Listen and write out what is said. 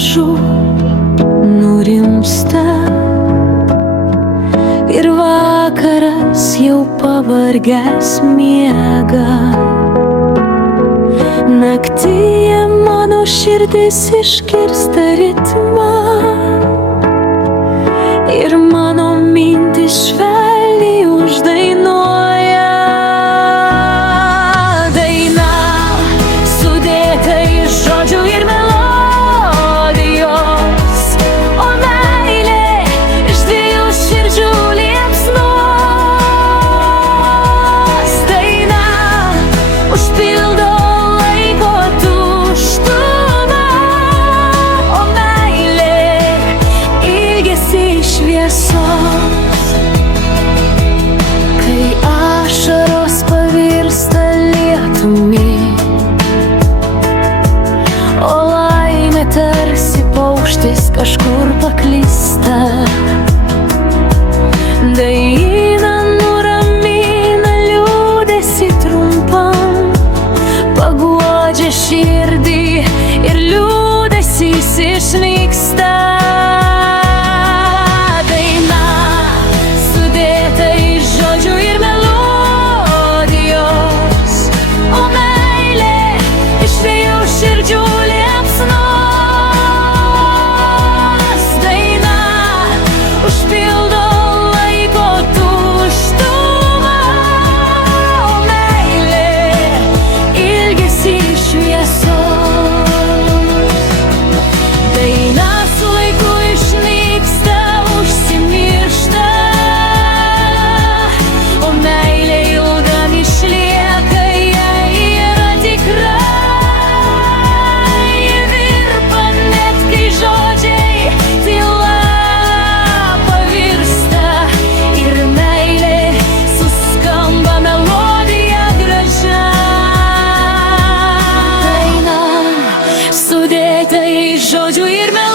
pamažu nurimsta ir vakaras jau pavargęs miega. Naktyje mano širdis išgirsta ritmą ir mano mintis švelniai uždainuoja. Daina sudėta iš žodžių ir melodijos, o meilė iš dviejų širdžių liepsnos. Daina užpildo laiko tuštumą, o meilė ilgesi šviesos. Kai ašaros pavirsta lietumi, o laimė tarsi paukštis kažkur paklysta, daina nuramina liūdesį trumpam, paguodžia širdį ir liūdesys išnyksta. Daina sudėta iš žodžių ir melodijos, o meilė iš dviejų širdžių liepsnos. Daina užpildo laiko tuštumą, o meilė ilgesi šviesos. Daina su laiku išnyksta, užsimiršta, o meilė ilgam išlieka, jei yra tikra. Ji virpa net kai žodžiai tyla pavirsta, ir meilė suskamba melodija gražia. Daina sudėta iš žodžių ir melodijos,